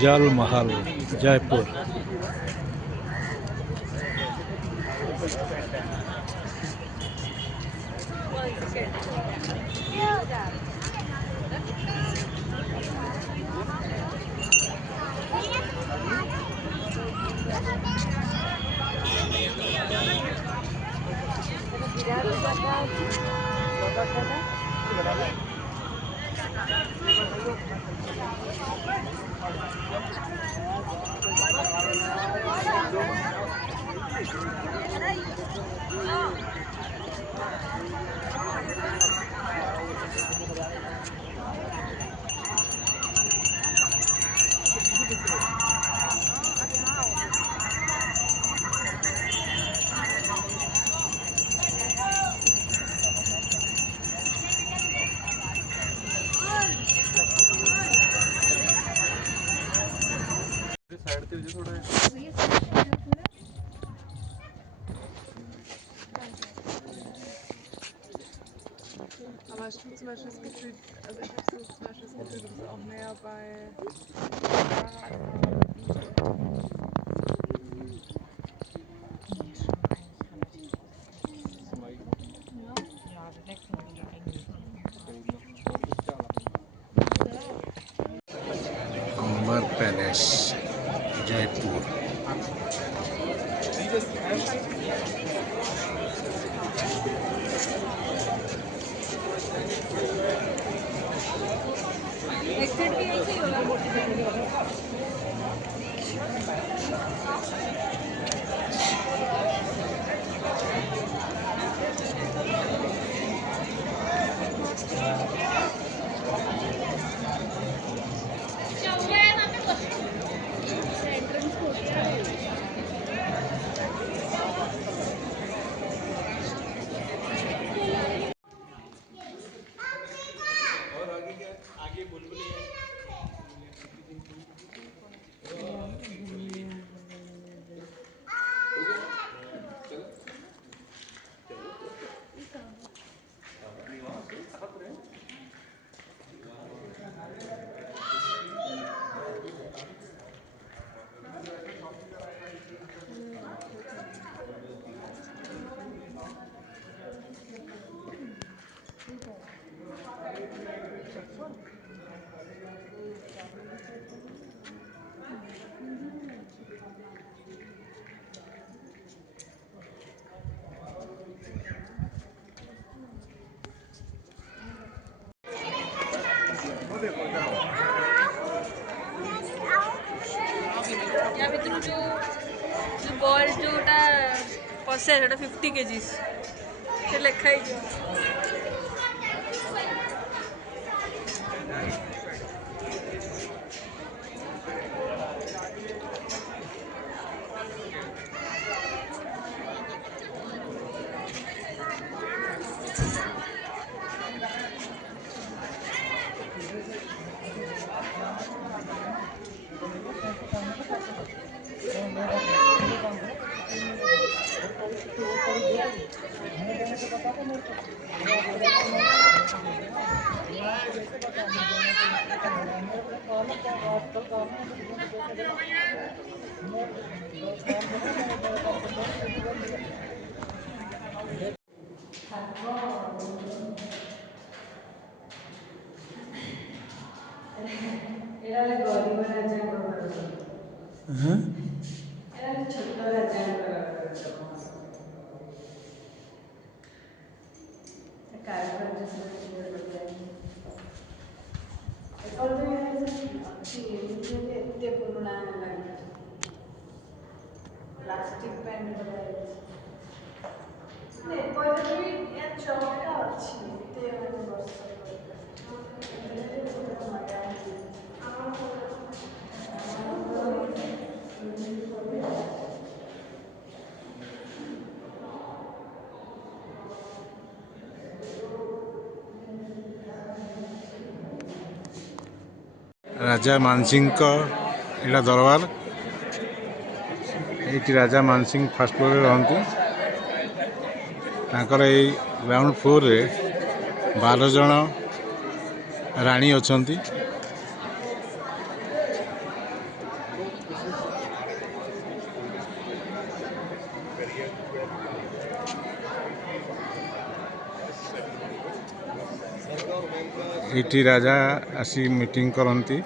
जल Mahal Jaipur. Aber ich habe zum Beispiel das Gefühl, also ich habe so zum Beispiel das Gefühl, du bist auch mehr bei. अंबर palace Jaipur. या भितर जो ball जोटा पशे 50 kg से लिखाई ଏଇଟା ଗରିବ ରାଜାଙ୍କ ଘର ବୋଧେ। ଏଇଟା ଛୋଟ ରାଜାଙ୍କର କାରୁକାର୍ଯ୍ୟ ପୁରା ବଢ଼ିଆ ହେଇଛି। ଅଛି ଏତେ ପୁରୁଣା ହେଲାଣି। ପ୍ଲାଷ୍ଟିକ୍ ପ୍ୟାଣ୍ଟ ବଢ଼ିଆ ହେଇଛି। ଏପର୍ଯ୍ୟନ୍ତ ବି ଏ ଚକଟା ଅଛି ଏତେ ମାନେ ବର୍ଷ राजा मानसिंह एटा दरबार ये राजा मानसिंह फास्ट फ्लोर रहती ग्राउंड फ्लोर रे 12 जन राणी अछंती। इटी राजा आसी मीटिंग करती।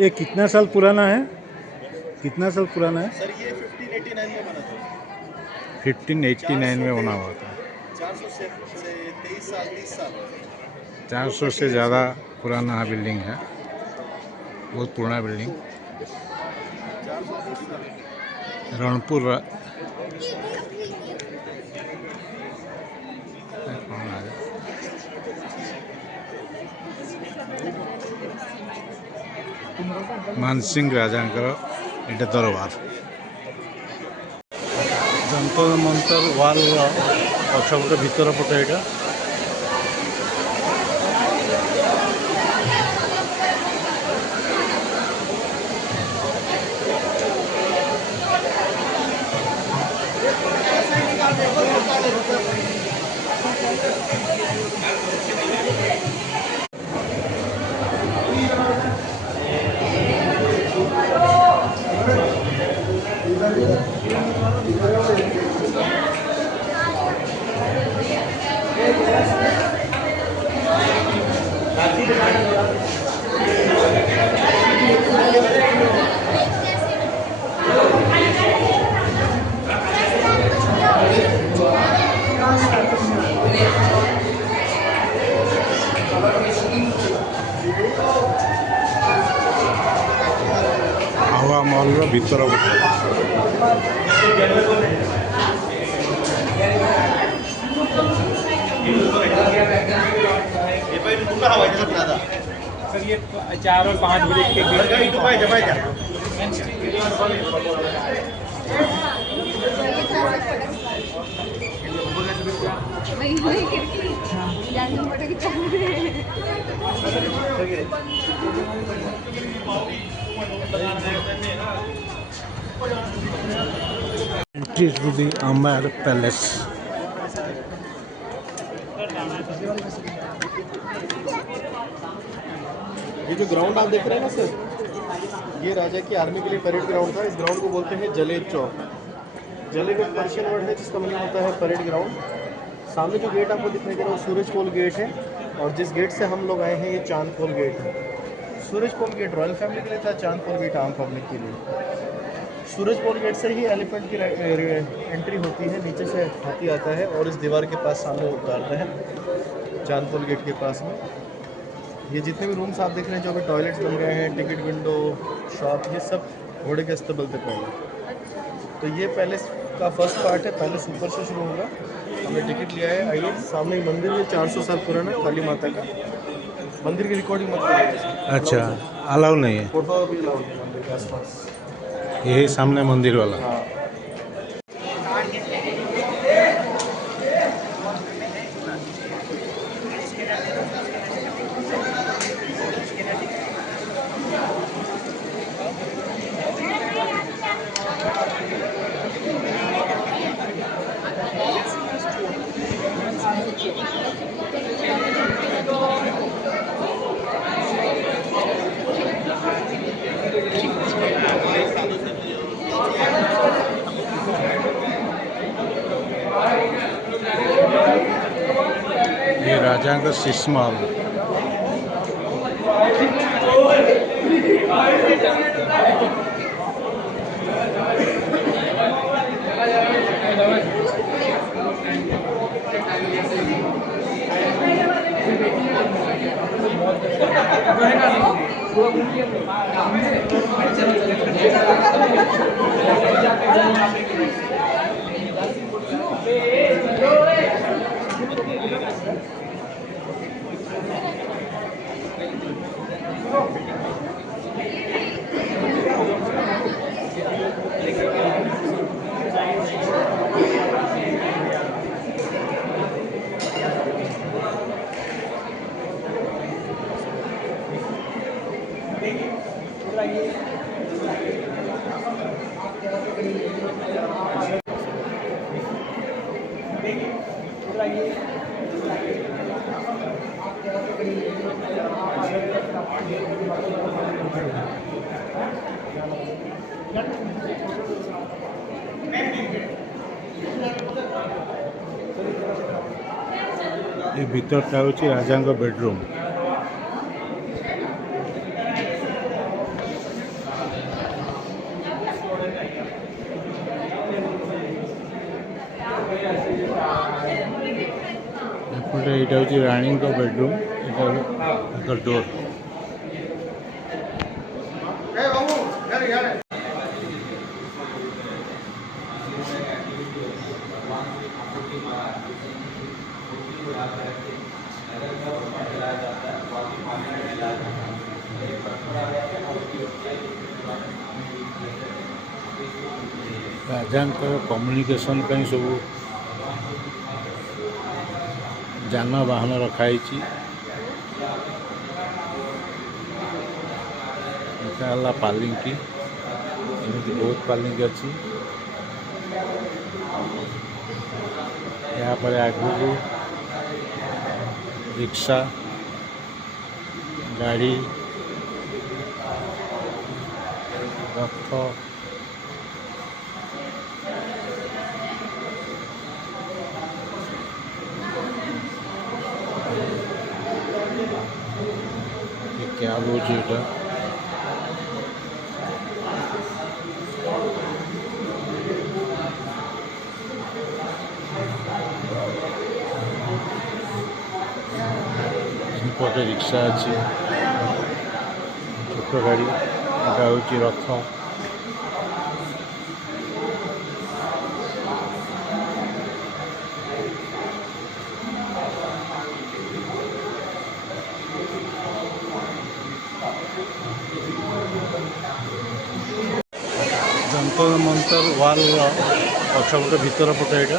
ये कितना साल पुराना है? कितना साल पुराना है? सर ये 1589 में बना था। 1589 में बना हुआ था। 400 से 23 साल 30 साल 400 से ज़्यादा पुराना बिल्डिंग है, बहुत पुराना बिल्डिंग। रणपुर मानसिंह राजा एटा दरबार। जंतर मंतर वाल पछपटे भीतर पटे एटा हवा महल भीतर सर ये 4 और 5 बजे के बीच entry to the Amar palace. ये जो ग्राउंड आप देख रहे हैं ना सर, ये राजा की आर्मी के लिए परेड ग्राउंड था। इस ग्राउंड को बोलते हैं जलेब चौक। जलेब एक पर्शियन वर्ड है जिसका मतलब होता है परेड ग्राउंड। सामने जो गेट आपको दिखाई दे रहा है वो सूरज पोल गेट है, और जिस गेट से हम लोग आए हैं ये चांद पोल गेट है। सूरज पोल गेट रॉयल फैमिली के लिए था, चांद पोल गेट आम पब्लिक के लिए। सूरज पोल गेट से ही एलिफेंट की एंट्री होती है, नीचे से हाथी आता है और इस दीवार के पास सामने उतारता है चांद पोल गेट के पास में। ये जितने भी रूम्स आप देख रहे हैं, जो अभी टॉयलेट्स बन गए हैं, टिकट विंडो, शॉप, ये सब घोड़े के अस्तबल से पहले। तो ये पैलेस का फर्स्ट पार्ट है, पैलेस ऊपर से शुरू होगा। हमने टिकट लिया है, आइए। सामने ही मंदिर है, 400 साल पुराना, काली माता का मंदिर की रिकॉर्डिंग मत करिए। अच्छा, अलाउ नहीं है, फोटो भी अलाउ है मंदिर के आसपास। यही सामने मंदिर वाला। हाँ, ये राजा का शीश महल। ये भीतरटा होची राजांग बेडरूम। एपटे यहाँ हूँ रानी बेडरूम, यहाँ डोर। राजा कम्युनिकेशन सब जान वाहन रखाई पालिंकी एमती बहुत पालिंकी अच्छी। यहाँ पर आगू रिक्शा गाड़ी रथ कैब हो पटे रिक्शा अच्छी छोट गाड़ी यहाँ हूँ रथ। जंतर मंतर वाल पछपटे भीतर पटे यहाँ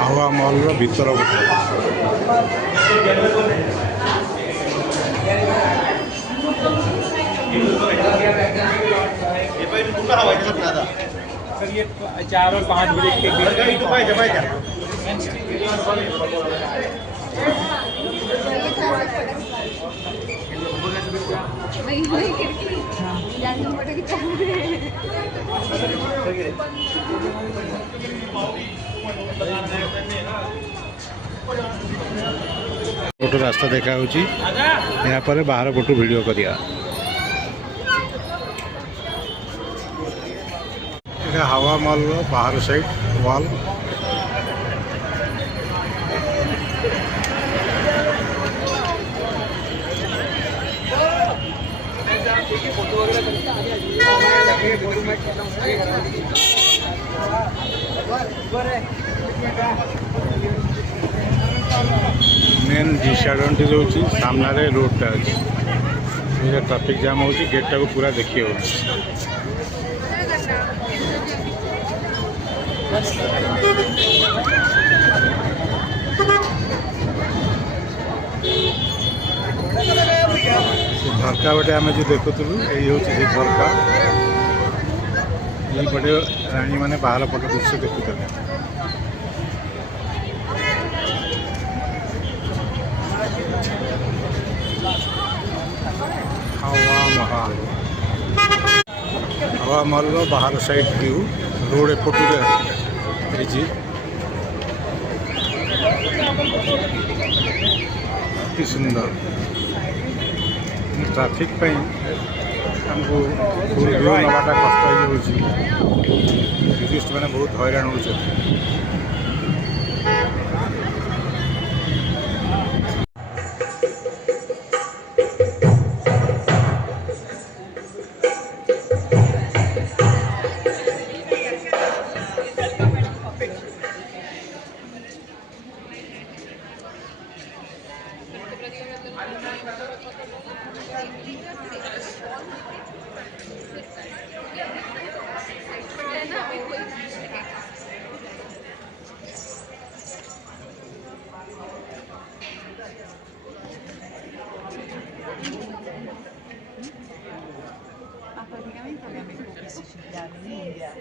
हवा मॉल भीतर सर ये 4 और 5 बजे के बीच गोटे रास्ता देखा यहाँ पर बाहर पटू वीडियो करिया। हवा मॉल बाहर साइड वॉल मेन डिसएडवांटेज होची सामने रोडटा अच्छी ट्रैफिक जाम होची गेटटा को पूरा देखी हो। झरका बटे आम जो देखुलु यही हूँ से झरका यही पटे राणी मैंने बाहर पट दृश्य देखुले। हवा महल बाहर साइड व्यू रोड एपटे अति सुंदर ट्रैफिक हमको फुल व्यू नवाटा कष्ट टूरिस्ट मैंने बहुत हैरान हो। Ma praticamente abbiamo i cuochi siciliani in India.